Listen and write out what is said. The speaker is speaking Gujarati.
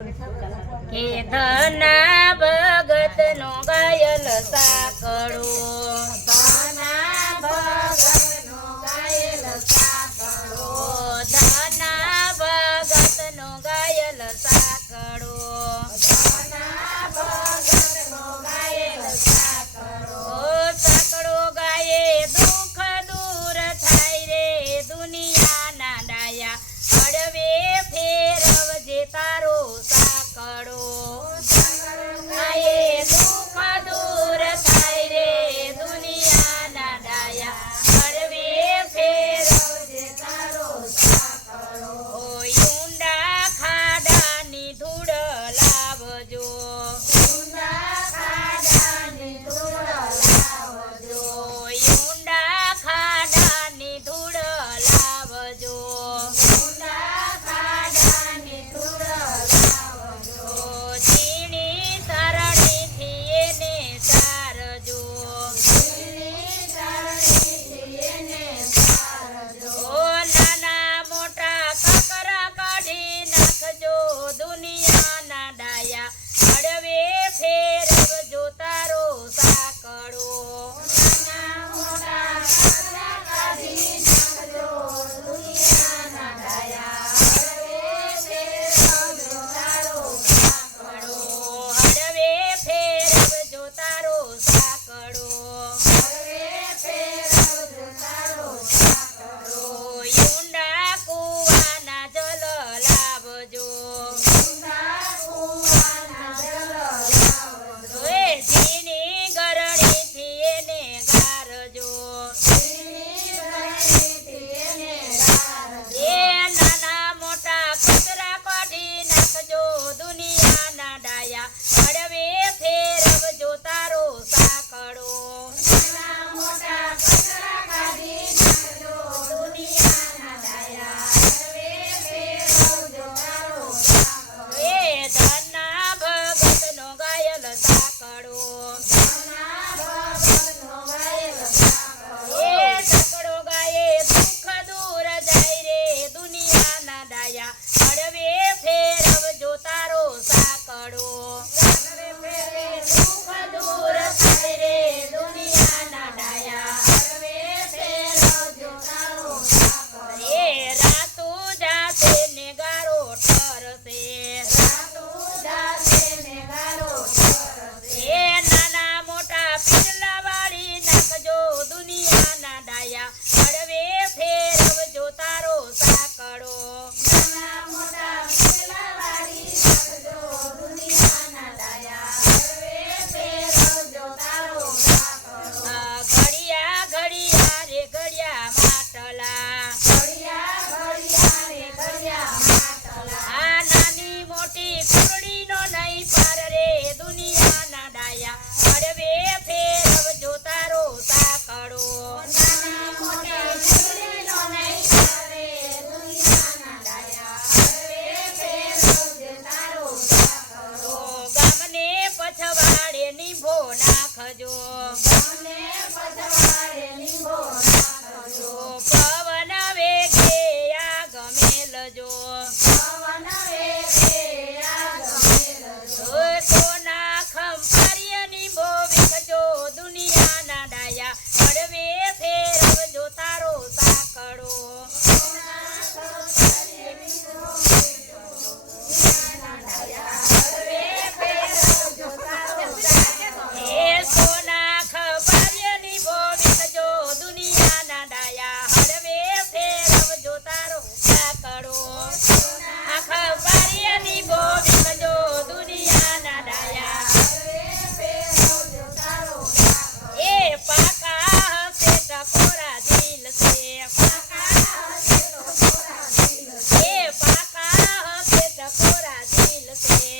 કે ધના ભગત નો ગાયલ સાકડો, ધના ભગત નો ગાયેલ સાકડો, ધના ભગત નો ગાયલ સાકડો, ધના ભગત નો ગાયેલ સાકડો. સાકડો ગાયે દુઃખ દૂર થાય રે દુનિયાના ડાયા, હળવે ફેરવજે તારો સાકડો. ગાયે દુઃખ દૂર થાય રે દુનિયાના ડાયા, હળવે ફેરવજે તારો સાકડો. ઊંડા ખાડાની ધૂળ લાવજો, ઊંડા ખાડાની ધૂળ લાવજો, ઊંડા ખાડાની ધૂળ લાવજો, ઊંડા ખાડાની ધૂળ લાવજો. ઝીણી તરણીથી એને સારજો, ઝીણી તરણીથી એને સારજો. નાના મોટા કકરા કાઢી નાખજો દુનિયાના ડાયા, હળવે ફેરવજો તારો સાકડો. નાના મોટા કચરા કાઢી નાખજો દુનિયાના ડાયા, હળવે ફેરવજો તારો સાકડો. હળવે ફેરવજો તારો સાકડો. હળવે ફેરવજો તારો સાકડો. ઊંડા કુવાના જલ લાવજો, ઊંડા કૂવાના જળ લાવજો, ઝીણી ગરણીથી એને ગારજો, ઝીણી ગરણીથી એને ગારજો. નાના મોટા કચરા કાઢી નાખજો દુનિયાના ડાયા, હળવે ફેરવજો તારો સાકડો. નાના મોટા કચરા કાઢી નાખજો દુનિયાના ડાયા, હળવે ફેરવજો તારો સાકડો. ધના ભગતનો ગાયલ સાકડો, ધના ભગતનો ગાયેલ સાકડો, સાકડો ગાયે દુઃખ દૂર જાય રે દુનિયાના ડાયા, હળવે ફેરવજો તારો સાકડો. હળવે ફેરે દુઃખ દૂર થાય રે દુનિયાના ડાયા, હળવે ફેરવજો તારો સાકડો. રાતુ જાશે ને ગારો ઠરશે, રાતો જાશે ને ગારો ઠરશે, નાના મોટા પીરલા વાળી નાખજો દુનિયાના ડાયા, હળવે ફેરવજો તારો સાકડો. નાના મોટા પીરલા વાળી નાખજો દુનિયાના ડાયા, હળવે ફેરવજો તારો સાકડો. ઘડિયા ઘડિયા રે ઘડિયા માટલા, ઘડિયા ઘડિયા રે ઘડિયા માટલા, નાની મોટી કુરડીનો નહીં પાર રે દુનિયાના ડાયા, હળવે ફેરવજો તારો સાકડો. નાની મોટી ચૂડીનો નહીં કરે દુનિયાના ડાયા, હળવે ફેરવજો તારો સાકડો. ગામને પછવાડે નીંભો નાખજો, ગામને પછવાડે લીંબો નાખજો, પવન વેગે આગ મેલજો, પવન વેગે આગ મેલજો, સોના ખંભારીય નીંભો વીખજો દુનિયાના ડાયા, હળવે ફેરવજો તારો સાકડો. સોના ખંભાળીએ લીંબો વીખજો દુનિયાના ડાયા, હળવે ફેરવજો તારો સાકડો. સોના ખંભારીય નીંભો વીખજો દુનિયાના ડાયા, હળવે ફેરવજો તારો સાકડો. સોના ખંભારીય નીંભો વીખજો દુનિયાના ડાયા, હળવે ફેરવજો તારો સાકડો. પાકા હશે ટકોરા ઝીલશે, પાકા હશે તો કોરા ઝીલશે, પાકા હશે ટકોરા ઝીલશે,